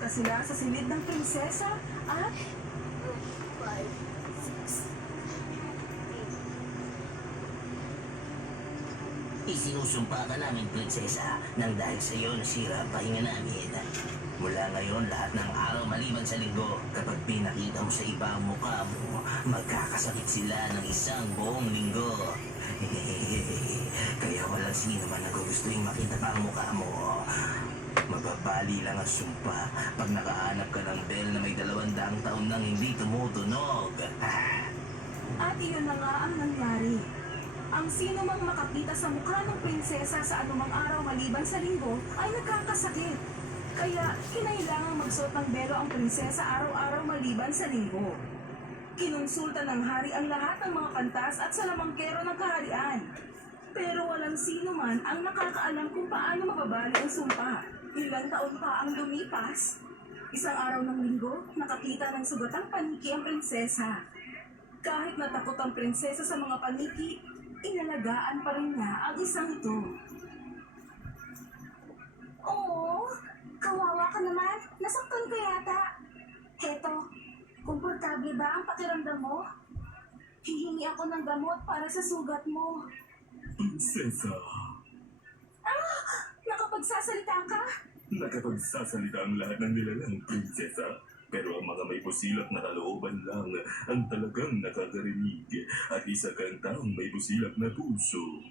Pumunta sila sa silid ng prinsesa at 5, 6, 8. Isinusumpa ka namin, prinsesa, nang dahil sa iyo nasira ang pahinga namin. Mula ngayon, lahat ng araw maliban sa linggo, kapag pinakita mo sa iba ang mukha mo, magkakasakit sila ng isang buong linggo. Kaya walang sino man nagugustuhin makita pa ang mukha mo. Mababali lang ang sumpa pag nakahanap ka ng bell na may 200 taon nang hindi tumutunog. At iyon na nga ang nangyari. Ang sino mang makakita sa mukha ng prinsesa sa anumang araw maliban sa linggo ay nagkakasakit. Kaya kinailangang magsuot ng belo ang prinsesa araw-araw maliban sa linggo. Kinonsulta ng hari ang lahat ng mga pantas at salamangkero ng kaharian. Pero walang sino man ang nakakaalam kung paano mababali ang sumpa. Ilang taon pa ang lumipas. Isang araw ng linggo, nakakita ng sugatang paniki ang prinsesa. Kahit natakot ang prinsesa sa mga paniki, inalagaan pa rin niya ang isang ito. Oo, kawawa ka naman. Nasaktan ka yata. Heto, komportable ba ang pakiramdam mo? Hihingi ako ng gamot para sa sugat mo. Prinsesa, Nakapagsasalita ka? nakapagsasalita ang lahat ng nilalang prinsesa. Pero ang mga may busilak na kalooban lang ang talagang nakakarinig. At isa kang taong may busilak na puso.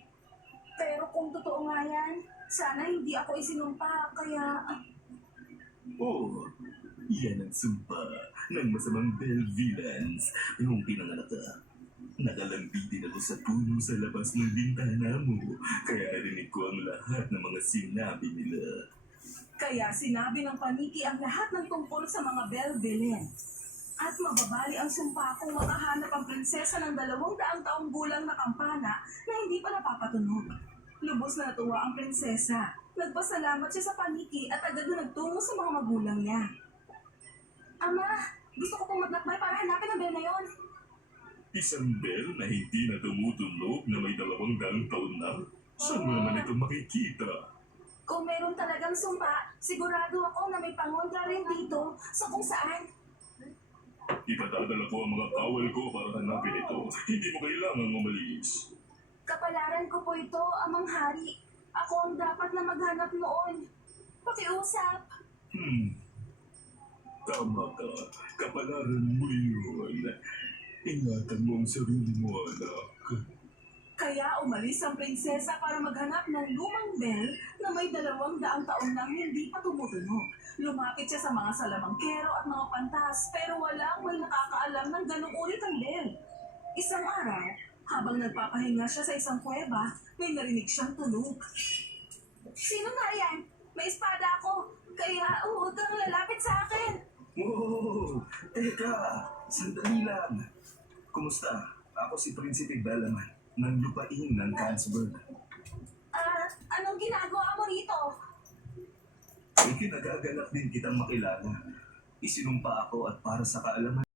Pero kung totoo nga yan, sana hindi ako isinumpa, kaya... Oh, yan ang sumpa ng masamang Bell Villains. Nung pinanganak ka, nakalambing din ako sa puno sa labas ng bintana mo. Kaya narinig ko ang lahat ng mga sinabi nila. Kaya sinabi ng paniki ang lahat ng tungkol sa mga Bell. At mababali ang sumpa kung makahanap ang prinsesa ng 200 taong gulang na kampana na hindi pa napapatunog. Lubos na natuwa ang prinsesa. Nagpasalamat siya sa paniki at agad na nagtungo sa mga magulang niya. Ama, gusto ko pong maglakbay para hanapin ang bell na yon. Isang bell na hindi na tumutunog na may 200 taon na? Saan mo naman ito makikita? Kung meron talagang sumpa, sigurado ako na may pangontra rin dito sa kung saan. Ipadadala ko ang mga kawal ko para hanapin ito. Hindi mo kailangang umalis. Kapalaran ko po ito, Amang Hari. Ako ang dapat na maghanap noon. Pakiusap. Tama ka. Kapalaran mo yun. Ingatan mo ang sarili mo, anak. Kaya umalis ang prinsesa para maghanap ng lumang bell na may 200 taon nang hindi pa tumutunog. Lumapit siya sa mga salamangkero at mga pantas pero walang may nakakaalam ng ganong uri ng bell. Isang araw, habang nagpapahinga siya sa isang kuweba, may narinig siyang tunog. Sino nga yan? May espada ako. Kaya huwag kang lalapit sa akin. Wow! Teka! Sandali lang! Kumusta? Ako si Prinsipe Bellaman ng lupain ng Cansburg. Anong ginagawa mo rito? Ikinagagalak din kitang makilala. Isinumpa ako at para sa kaalaman